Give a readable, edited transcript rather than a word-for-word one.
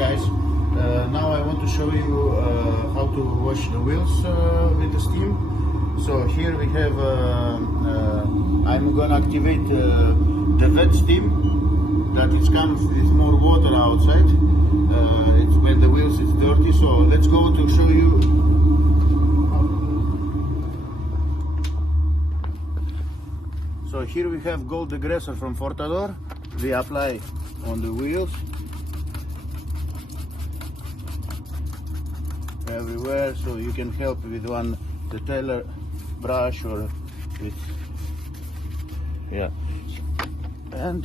guys, now I want to show you how to wash the wheels with the steam. So here we have, I'm gonna activate the wet steam that it comes with more water outside. It's when the wheels is dirty, so let's go to show you. So here we have gold degreaser from Fortador. We apply on the wheels everywhere, so you can help with the tailor brush or with, yeah, and